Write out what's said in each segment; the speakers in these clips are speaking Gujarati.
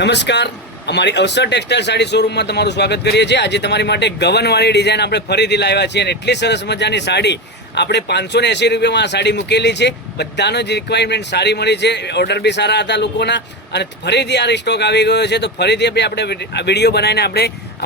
નમસ્કાર, અમારી અવસર ટેક્સટાઇલ સાડી શોરૂમમાં તમારું સ્વાગત કરીએ છીએ। આજે તમારી માટે ગવનવાળી ડિઝાઇન આપણે ફરીથી લાવ્યા છીએ અને એટલી સરસ મજાની સાડી આપણે 580 રૂપિયામાં આ સાડી મૂકેલી છે। બધાનો જ રિક્વાયરમેન્ટ સારી મળી છે, ઓર્ડર બી સારા હતા લોકોના અને ફરીથી આ સ્ટોક આવી ગયો છે, તો ફરીથી આપણે વિડીયો બનાવીને આપણે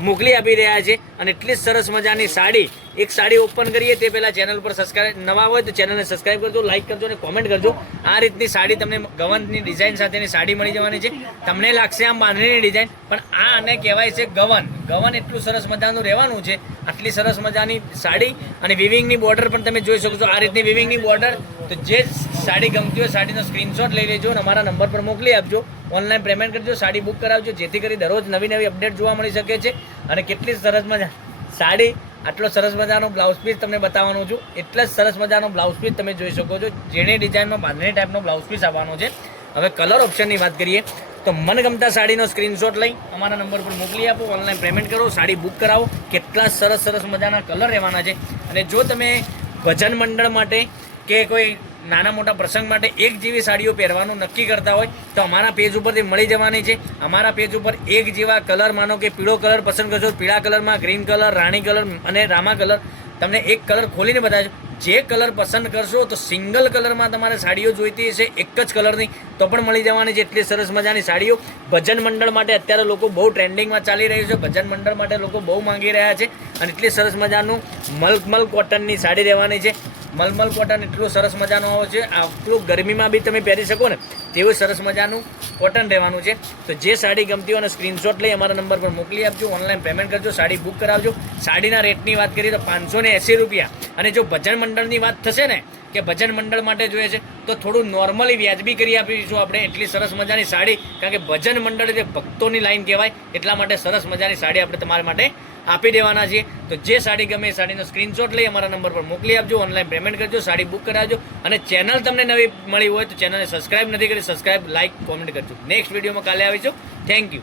મોકલી આપી રહ્યા છે। અને એટલી સરસ મજાની સાડી, એક સાડી ઓપન કરીએ તે પહેલાં ચેનલ પર સબસ્ક્રાઇબ નવા હોય તો ચેનલને સબસ્ક્રાઇબ કરજો, લાઇક કરજો અને કોમેન્ટ કરજો। આ રીતની સાડી તમને ગવનની ડિઝાઇન સાથેની સાડી મળી જવાની છે। તમને લાગશે આમ બાંધણીની ડિઝાઇન, પણ આ આને કહેવાય છે ગવન। ગવન એટલું સરસ મજાનું રહેવાનું છે, આટલી સરસ મજાની સાડી અને વિવિંગની બોર્ડર પણ તમે જોઈ શકો છો। આ રીતની વિવિંગની બોર્ડર, તો જે સાડી ગમતી હોય સાડીનો સ્ક્રીનશોટ લઈ લેજો અને અમારા નંબર પર મોકલી આપજો, ઓનલાઈન પેમેન્ટ કરજો, સાડી બુક કરાવજો, જેથી કરી દરરોજ નવી નવી અપડેટ જોવા મળી શકે છે। અને કેટલી સરસ મજા સાડી, આટલો સરસ મજાનો બ્લાઉઝ પીસ તમને બતાવવાનો છું। એટલા જ સરસ મજાનો બ્લાઉઝ પીસ તમે જોઈ શકો છો, જેની ડિઝાઇનમાં બાંધણી ટાઈપનો બ્લાઉઝ પીસ આવવાનો છે। હવે કલર ઓપ્શનની વાત કરીએ તો મનગમતા સાડીનો સ્ક્રીનશોટ લઈ અમારા નંબર પર મોકલી આપો, ઓનલાઈન પેમેન્ટ કરો, સાડી બુક કરાવો। કેટલા સરસ સરસ મજાના કલર રહેવાના છે। અને જો તમે ભજન મંડળ માટે કે કોઈ નાના મોટા પ્રસંગ માટે એક જેવી સાડીઓ પહેરવાનું નક્કી કરતા હોય તો અમારા પેજ ઉપરથી મળી જવાની છે। અમારા પેજ ઉપર એક જેવા કલર, માનો કે પીળો કલર પસંદ કરશો, પીળા કલરમાં ગ્રીન કલર, રાણી કલર અને રામા કલર, તમને એક કલર ખોલીને બતાવજો। જે કલર પસંદ કરશો તો સિંગલ કલરમાં તમારે સાડીઓ જોઈતી હશે, એક જ કલરની, તો પણ મળી જવાની છે। એટલી સરસ મજાની સાડીઓ ભજન મંડળ માટે અત્યારે લોકો બહુ ટ્રેન્ડિંગમાં ચાલી રહ્યું છે, ભજન મંડળ માટે લોકો બહુ માંગી રહ્યા છે। અને એટલી સરસ મજાનું મલમલ કોટનની સાડી રહેવાની છે। મલમલ કોટન એટલું સરસ મજાનું આવે છે, આટલું ગરમીમાં બી તમે પહેરી શકો ને તેવું સરસ મજાનું કોટન રહેવાનું છે। તો જે સાડી ગમતી હોય અને સ્ક્રીનશોટ લઈ અમારા નંબર પર મોકલી આપજો, ઓનલાઈન પેમેન્ટ કરજો, સાડી બુક કરાવજો। સાડીના રેટની વાત કરીએ તો 580 રૂપિયા। અને જો ભજન મંડળની વાત થશે ને કે ભજન મંડળ માટે જોઈએ છે તો થોડું નોર્મલી વ્યાજબી કરી આપીશું આપણે, એટલી સરસ મજાની સાડી, કારણ કે ભજન મંડળ એટલે ભક્તોની લાઈન કહેવાય, એટલા માટે સરસ મજાની સાડી આપણે તમારા માટે આપી દેવાના છીએ। તો જે સાડી ગમે એ સાડીનો સ્ક્રીનશોટ લઈ અમારા નંબર પર મોકલી આપજો, ઓનલાઈન પેમેન્ટ કરજો, સાડી બુક કરાવજો। અને ચેનલ તમને નવી મળી હોય તો ચેનલને સબસ્ક્રાઇબ નથી કરી, સબસ્ક્રાઇબ, લાઇક, કોમેન્ટ કરજો। નેક્સ્ટ વિડીયોમાં કાલે આવીશું। Thank you.